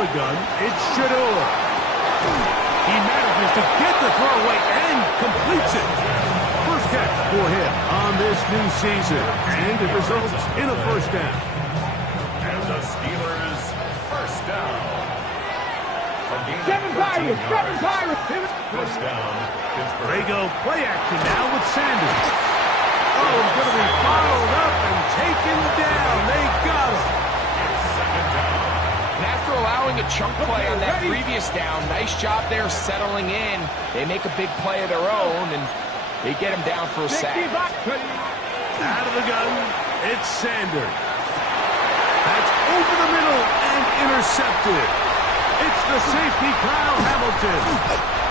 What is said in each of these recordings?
the gun, it's Shedeur. He manages to get the throw away and completes it. First catch for him on this new season, and it results in a first down. And the Steelers first down. Seven Pirates! First down, Pittsburgh. They go play action now with Sanders. Oh, he's going to be followed up and taken down. They got him. It's second down. And after allowing a chunk play on that previous down, nice job there settling in. They make a big play of their own, and they get him down for a sack. Out of the gun, it's Sanders. That's over the middle and intercepted. It's the safety, Kyle Hamilton.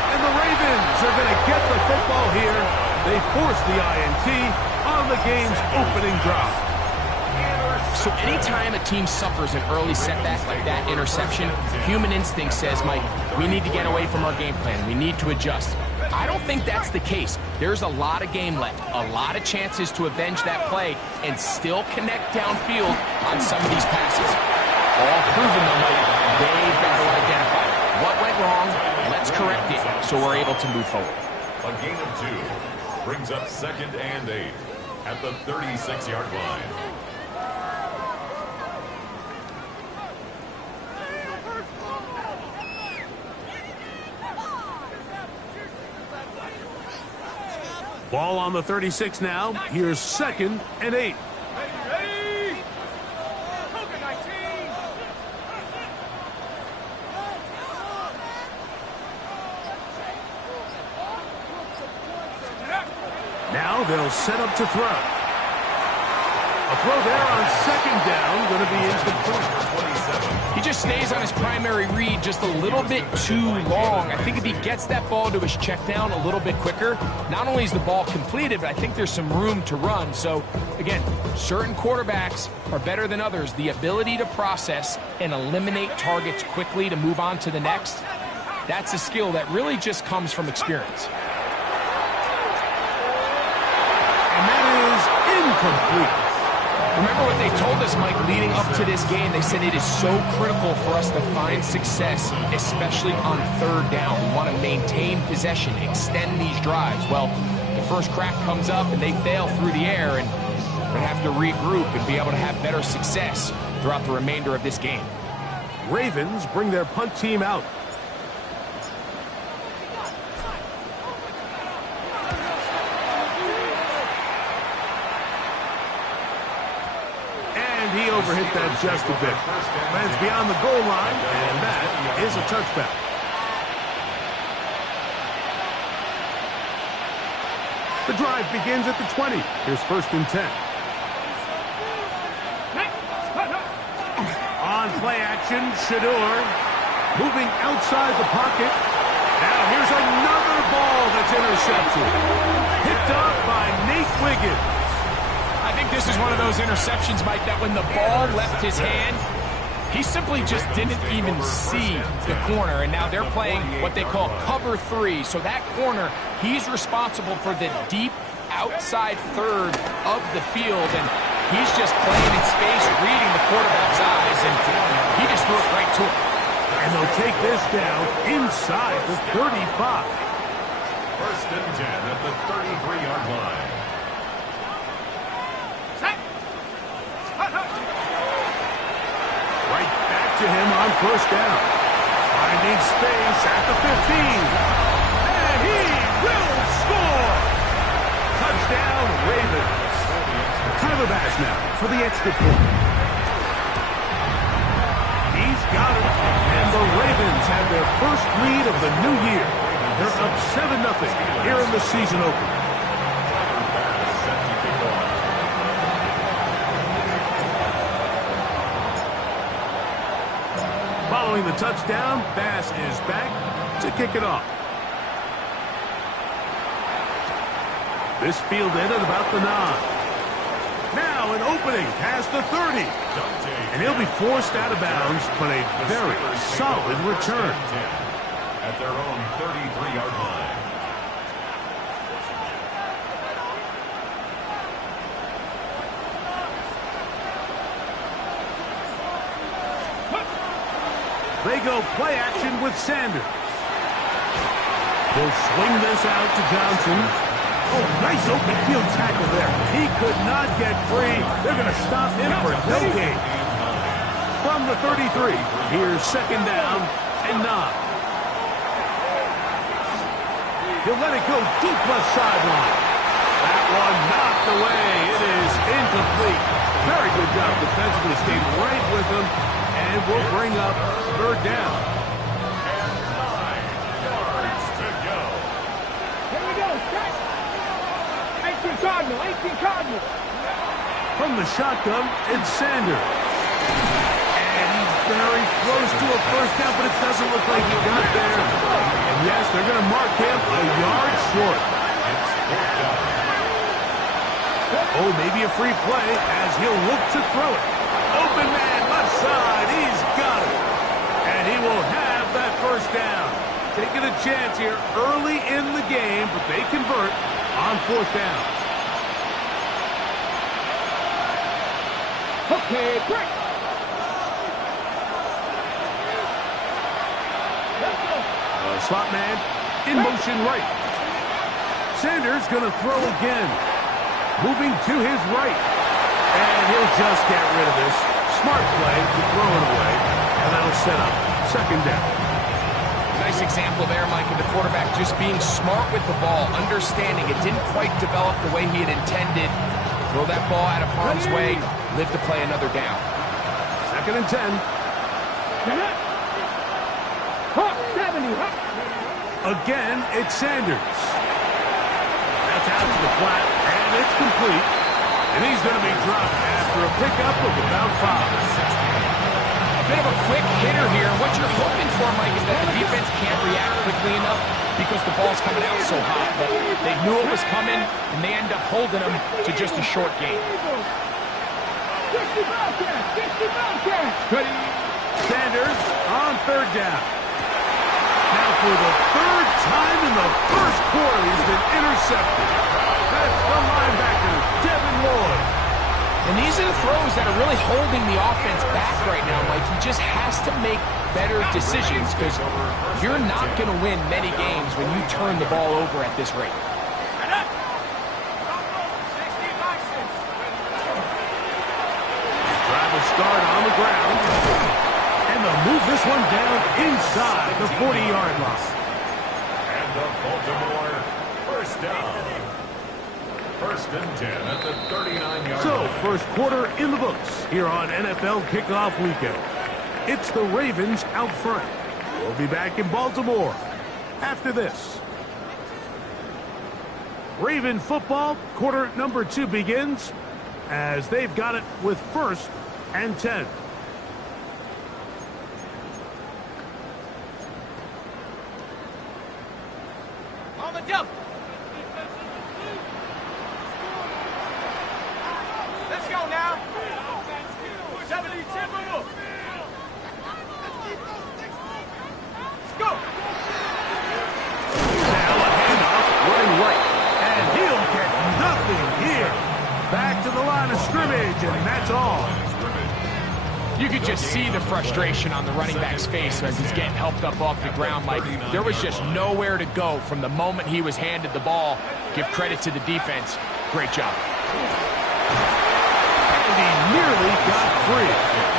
And the Ravens are going to get the football here. They force the INT on the game's opening drive. So anytime a team suffers an early setback like that interception, human instinct says, Mike, we need to get away from our game plan. We need to adjust. I don't think that's the case. There's a lot of game left, a lot of chances to avenge that play and still connect downfield on some of these passes. All proven, though, Mike, they've got to identify what went wrong, let's correct it so we're able to move forward. A gain of 2 brings up 2nd and 8 at the 36-yard line. Ball on the 36 now. Here's 2nd and 8. Now they'll set up to throw. A throw there on 2nd down, going to be incomplete. 27. He just stays on his primary read just a little bit too long. I think if he gets that ball to his check down a little bit quicker, not only is the ball completed, but I think there's some room to run. So, again, certain quarterbacks are better than others. The ability to process and eliminate targets quickly to move on to the next, that's a skill that really just comes from experience. And that is incomplete. Remember what they told us, Mike, leading up to this game. They said it is so critical for us to find success, especially on 3rd down. We want to maintain possession, extend these drives. Well, the first crack comes up and they fail through the air, and we're going to have to regroup and be able to have better success throughout the remainder of this game. Ravens bring their punt team out. He overhit that just a bit. Lands beyond the goal line, and that is a touchback. The drive begins at the 20. Here's 1st and 10. On play action, Shedeur moving outside the pocket. Now here's another ball that's intercepted. Picked off by Nate Wiggins. I think this is one of those interceptions, Mike, that when the ball left his hand, he simply just didn't even see the corner. And now they're playing what they call cover 3. So that corner, he's responsible for the deep outside 3rd of the field. And he's just playing in space, reading the quarterback's eyes, and he just threw it right to him. And they'll take this down inside the 35. 1st and 10 at the 33-yard line. Right back to him on 1st down. Finding space at the 15. And he will score! Touchdown, Ravens. Tyler Bass now for the extra point. He's got it. And the Ravens have their first lead of the new year. They're up 7-0 here in the season opener. Following the touchdown, Bass is back to kick it off. This field end at about the 9. Now an opening past the 30. And he'll be forced out of bounds, but a very solid return. At their own 33-yard line. They go play action with Sanders. He'll swing this out to Johnson. Oh, nice open field tackle there. He could not get free. They're going to stop him for no gain. From the 33, here's second down and 9. He'll let it go deep left sideline. That one knocked away. It is incomplete. Very good job defensively. Stayed right with him, and will bring up third down. And 9 yards to go. Here we go. 18 Cardinal. 18 Cardinal. From the shotgun, it's Sanders. And he's very close to a first down, but it doesn't look like he got there. And yes, they're going to mark him a yard short. It's 4th down. Oh, maybe a free play as he'll look to throw it. Open man, left side, he's got it. And he will have that first down. Taking a chance here early in the game, but they convert on 4th down. Okay, break. Slot man in motion right. Sanders going to throw again. Moving to his right. And he'll just get rid of this. Smart play to throw it away. And that'll set up second down. Nice example there, Mike, of the quarterback just being smart with the ball, understanding it didn't quite develop the way he had intended. Throw that ball out of harm's way, live to play another down. Second and 10. 70. Again, it's Sanders. That's out to the flat, and it's complete. And he's going to be dropped after a pickup of about 5. A bit of a quick hitter here. What you're hoping for, Mike, is that the defense can't react quickly enough because the ball's coming out so hot. But they knew it was coming, and they end up holding them to just a short game. 60 Bobcats. Sanders on third down. Now for the third time in the first quarter, he's been intercepted. That's the linebacker, Devin Lloyd. And these are the throws that are really holding the offense back right now, Mike. He just has to make better decisions because you're not going to win many games when you turn the ball over at this rate. Try to start on the ground. And they'll move this one down inside the 40-yard line. And the Baltimore first down. 1st and 10 at the 39-yard So, line. first quarter in the books here on NFL Kickoff Weekend. It's the Ravens out front. We'll be back in Baltimore after this. Raven football, quarter number 2 begins as they've got it with 1st and 10. On the jump. Let's go now. 70 typical. Let's go. Now a handoff running right. And he'll get nothing here. Back to the line of scrimmage, and that's all. You could just see the frustration on the running back's face as he's getting helped up off the ground. Like, there was just nowhere to go from the moment he was handed the ball. Give credit to the defense. Great job. And he nearly got free.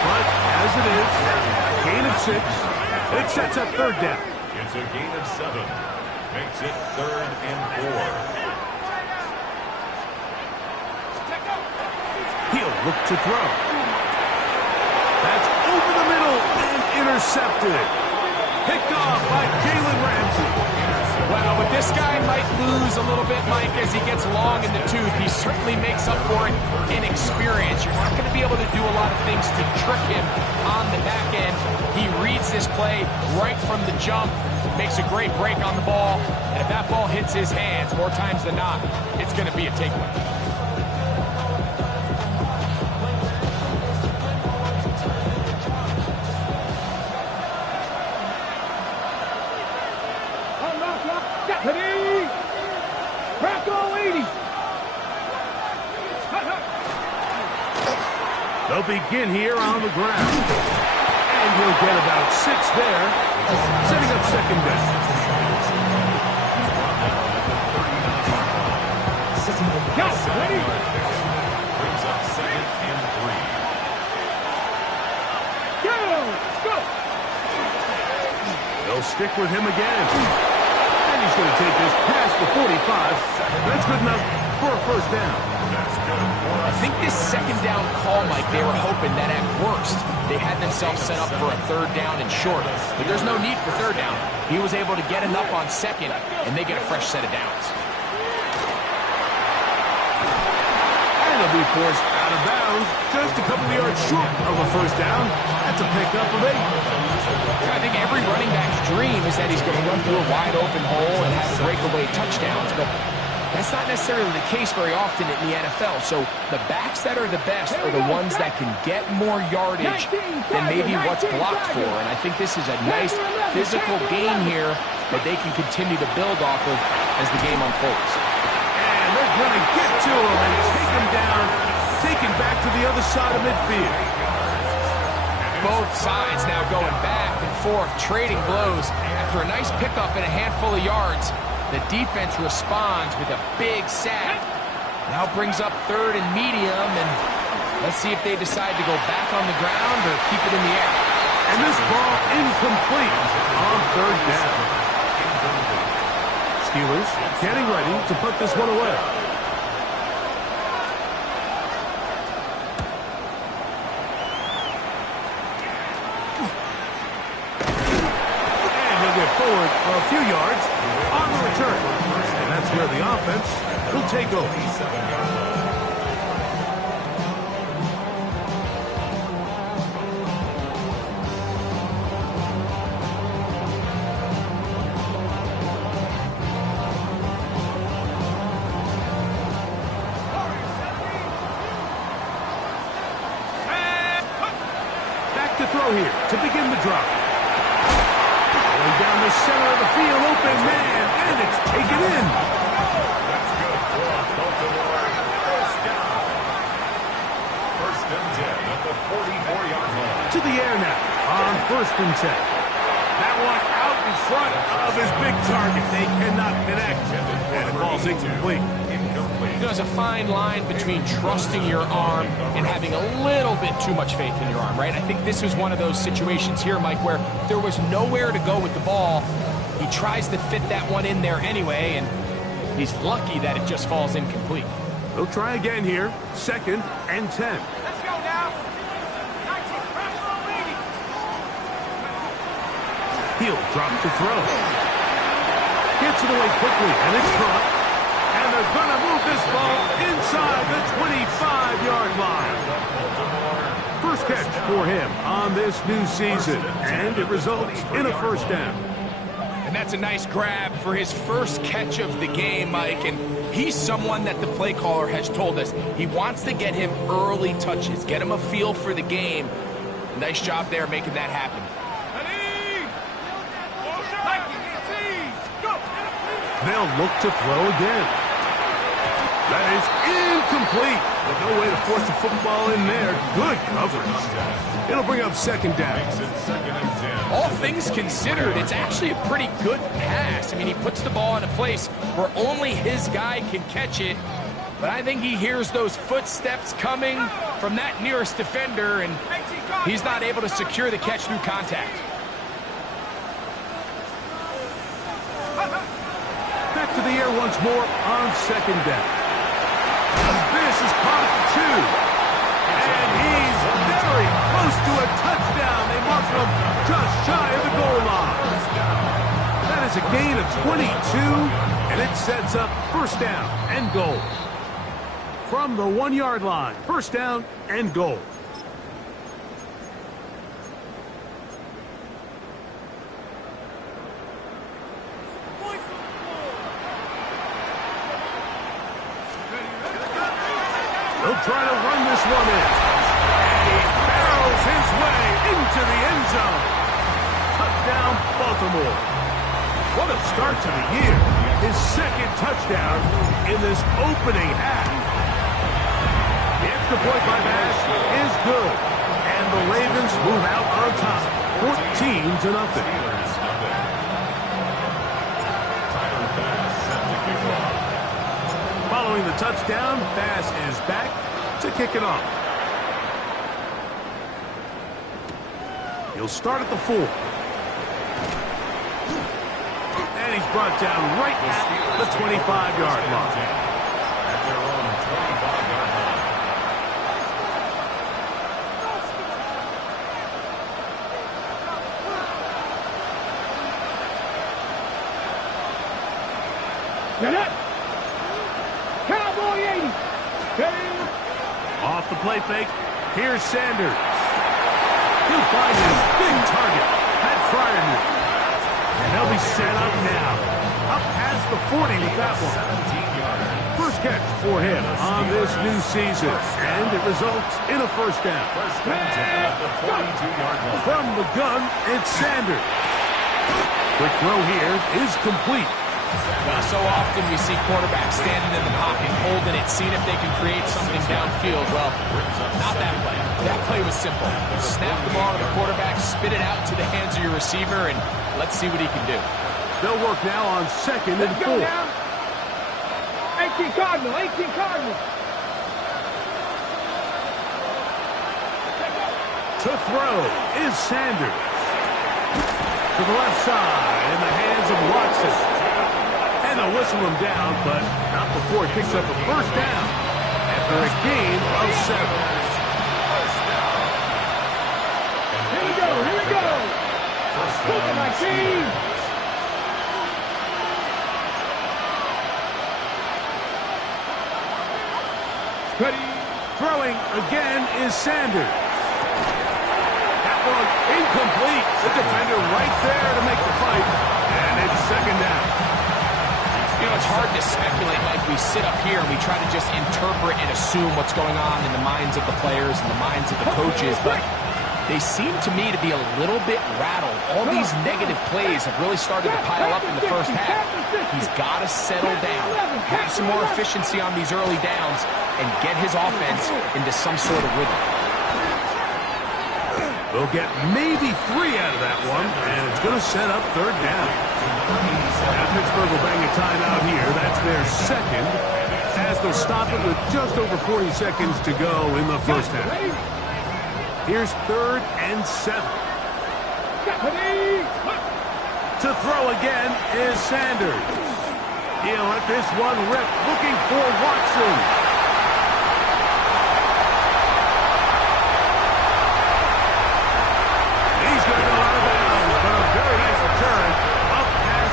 But as it is, gain of 6. It sets up third down. It's a gain of 7. Makes it 3rd and 4. He'll look to throw. That's over the middle and intercepted. Picked off by Jalen Ramsey. Well, but this guy might lose a little bit, Mike, as he gets long in the tooth. He certainly makes up for it in experience. You're not going to be able to do a lot of things to trick him on the back end. He reads this play right from the jump, makes a great break on the ball, and if that ball hits his hands more times than not, it's going to be a takeaway. They'll begin here on the ground. And he'll get about 6 there, setting up second down. Go, ready? Brings up 2nd and 3. Go, let's go. They'll stick with him again. And he's going to take this past the 45. That's good enough for a first down. I think this second down call, Mike, they were hoping that at worst they had themselves set up for a third down and short. But there's no need for third down. He was able to get enough on second, and they get a fresh set of downs. And he'll be forced out of bounds just a couple of yards short of a first down. That's a pickup of 8. I think every running back's dream is that he's going to run through a wide open hole and have breakaway touchdowns, but that's not necessarily the case very often in the NFL. So the backs that are the best are the ones that can get more yardage than maybe what's blocked for. And I think this is a nice physical game here that they can continue to build off of as the game unfolds. And they're going to get to him and take him down, take him back to the other side of midfield. Both sides now going back and forth, trading blows. After a nice pickup and a handful of yards, the defense responds with a big sack. Now brings up 3rd and medium, and let's see if they decide to go back on the ground or keep it in the air. And this ball incomplete on 3rd down. Steelers getting ready to put this one away. And he'll get forward a few yards on the return. And that's where the offense will take over. Back to throw here to begin the drive. Going down the center of the field, open man, and it's taken in. That's good for Baltimore. First down. 1st and 10 at the 44-yard line. To the air now on 1st and 10. That one out in front of his big target. They cannot connect, and it falls incomplete. There's a fine line between trusting your arm and having a little bit too much faith in your arm, right? I think this was one of those situations here, Mike, where there was nowhere to go with the ball. He tries to fit that one in there anyway, and he's lucky that it just falls incomplete. They'll try again here. 2nd and 10. Let's go now. 19, pressure leading. He'll drop to throw. Gets it away quickly, and it's caught. And they're going to move this ball inside the 25-yard line. First catch for him on this new season, and it results in a first down. And that's a nice grab for his first catch of the game, Mike. And he's someone that the play caller has told us he wants to get him early touches, get him a feel for the game. Nice job there making that happen. They'll look to throw again. That is incomplete. With no way to force the football in there. Good coverage. It'll bring up 2nd down. All things considered, it's actually a pretty good pass. I mean, he puts the ball in a place where only his guy can catch it. But I think he hears those footsteps coming from that nearest defender, and he's not able to secure the catch through contact. Back to the air once more on 2nd down. This is caught 2. And he's very close to a touchdown. They mark him just shy of the goal line. That is a gain of 22, and it sets up first down and goal. From the 1-yard line, first down and goal. They'll try to run this one in. And he barrels his way into the end zone. Touchdown, Baltimore. What a start to the year. His 2nd touchdown in this opening half. The extra point by Bass is good. And the Ravens move out on top, 14-0. Tyler Bass set to kick off. Following the touchdown, Bass is back to kick it off. He'll start at the 4. And he's brought down right at the 25-yard line. At their own 25-yard line. Get up! Cowboy 80! Off the play fake, here's Sanders. He'll find his big target, Pat Fryermuth. And they'll be set up now. Up past the 40 with that one. 17-yarder. First catch for him on this new season. And it results in a first down. First and 10 at the 42-yard line. From the gun, it's Sanders. Quick throw here is complete. Well, so often we see quarterbacks standing in the pocket, holding it, seeing if they can create something downfield. Well, not that play. That play was simple. Snap the ball to the quarterback, spit it out to the hands of your receiver, and let's see what he can do. They'll work now on 2nd and 4. 18 Cardinal, 18 Cardinal. To throw is Sanders. To the left side in the hands of Watson. And they'll whistle him down, but not before he picks up a first down after a gain of 7. Here we go, here we go. Look at my team. Ready. Throwing again is Sanders. That one incomplete. The defender right there to make the fight. And it's 2nd down. You know, it's hard to speculate, Mike. We sit up here and we try to just interpret and assume what's going on in the minds of the players and the minds of the coaches, but they seem to me to be a little bit rattled. All these negative plays have really started to pile up in the first half. He's got to settle down, have some more efficiency on these early downs, and get his offense into some sort of rhythm. They'll get maybe 3 out of that one, and it's going to set up 3rd down. Now Pittsburgh will bang a timeout here. That's their 2nd, as they'll stop it with just over 40 seconds to go in the first half. Here's 3rd and 7. To throw again is Sanders. He'll let this one rip, looking for Watson.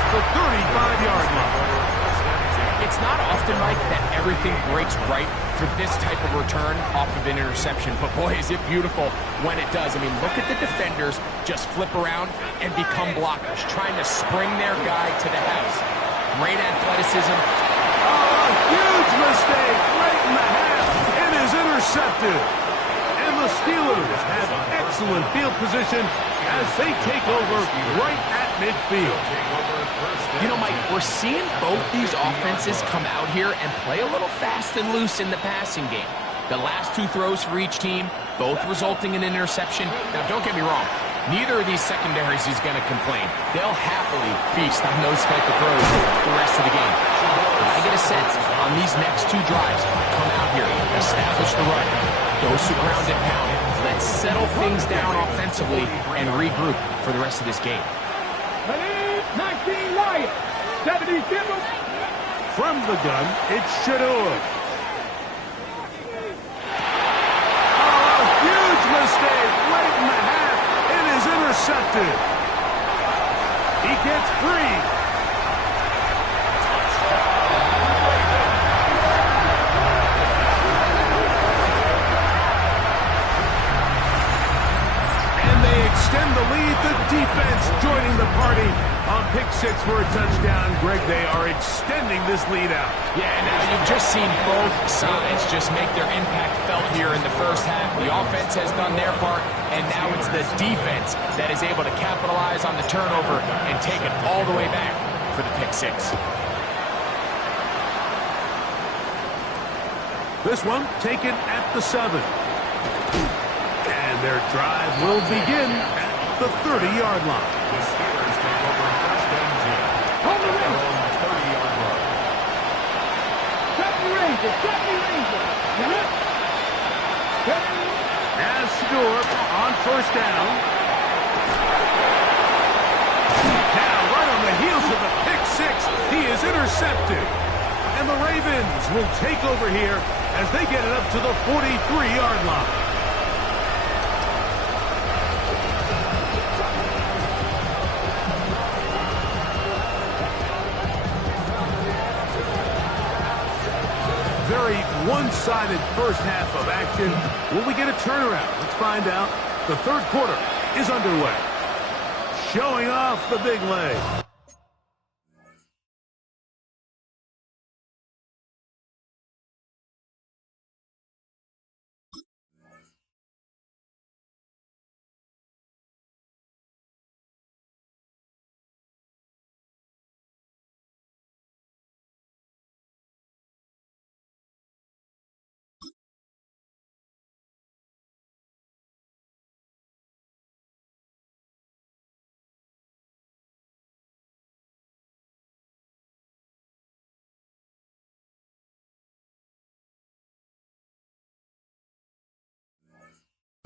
The 35-yard line. It's not often, Mike, that everything breaks right for this type of return off of an interception, but boy, is it beautiful when it does. I mean, look at the defenders just flip around and become blockers, trying to spring their guy to the house. Great athleticism. Oh, a huge mistake right in the half. It is intercepted. And the Steelers have excellent field position as they take over right at midfield. You know, Mike, we're seeing both these offenses come out here and play a little fast and loose in the passing game. The last 2 throws for each team, both resulting in an interception. Now, don't get me wrong. Neither of these secondaries is going to complain. They'll happily feast on those type of throws the rest of the game. But I get a sense on these next 2 drives, come out here, establish the run, go some ground and pound. Let's settle things down offensively and regroup for the rest of this game. 19 Lions, 70 Timber. From the gun, it's Shedeur. Oh, a huge mistake late in the half. It is intercepted. He gets free. Extend the lead. The defense joining the party on pick 6 for a touchdown. Greg, they are extending this lead out. Yeah, now you've just seen both sides just make their impact felt here in the first half. The offense has done their part, and now it's the defense that is able to capitalize on the turnover and take it all the way back for the pick 6. This one taken at the 7. And And their drive will begin at the 30-yard line. The Steelers take over first and 10. Hold the Their ring. own 30-yard line. Set the Ranger. Set the Ranger. As Shedeur on first down. Now, right on the heels of the pick six, he is intercepted. And the Ravens will take over here as they get it up to the 43-yard line. Very one-sided first half of action. Will we get a turnaround? Let's find out. The third quarter is underway. Showing off the big leg.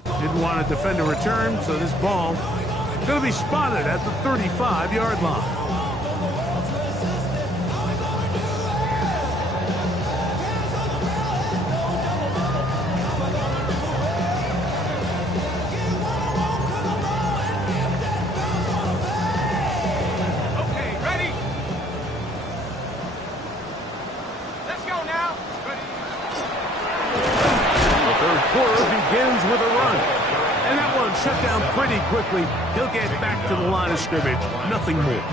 Didn't want to defend a return, so this ball is going to be spotted at the 35-yard line. Okay, ready? Let's go now. The third quarter begins with a run. And that one shut down pretty quickly. He'll get back to the line of scrimmage. Nothing more.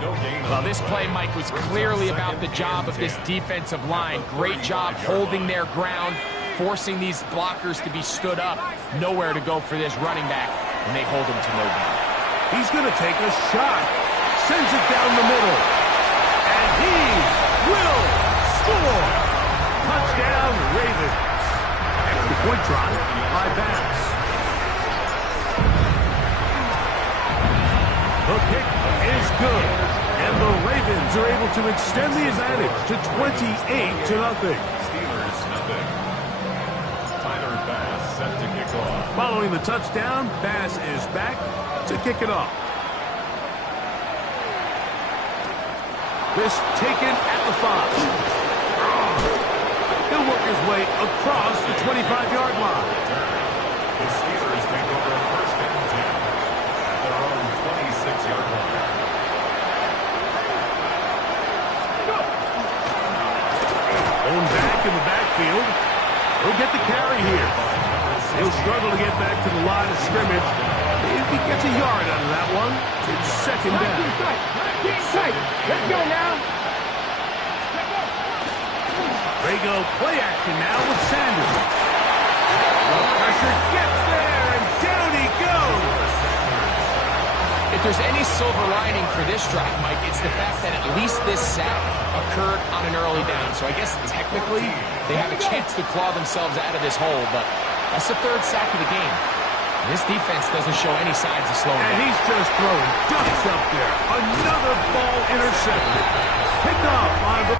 No gain on Well, this play, Mike, was clearly about the job of this defensive line. Great job holding their ground, forcing these blockers to be stood up. Nowhere to go for this running back, and they hold him to no gain. He's going to take a shot. Sends it down the middle. And he will score. Touchdown, Ravens. Extra point try by Bass. The kick is good. And the Ravens are able to extend the advantage to 28-0. Steelers, nothing. Tyler Bass set to kick off. Following the touchdown, Bass is back to kick it off. This taken at the 5. He'll work his way across the 25-yard line. The Steelers take over first and 10 at their own 26-yard line. Going back in the backfield. He'll get the carry here. He'll struggle to get back to the line of scrimmage. If he gets a yard out of that one, it's second down. Tight. Let's go now. They go play action now with Sanders. The pressure gets there, and down he goes. If there's any silver lining for this drive, Mike, it's the fact that at least this sack occurred on an early down. So I guess technically they have a chance to claw themselves out of this hole, but that's the third sack of the game. This defense doesn't show any signs of slowing And down. he's just throwing ducks up there. Another ball intercepted. Picked off by the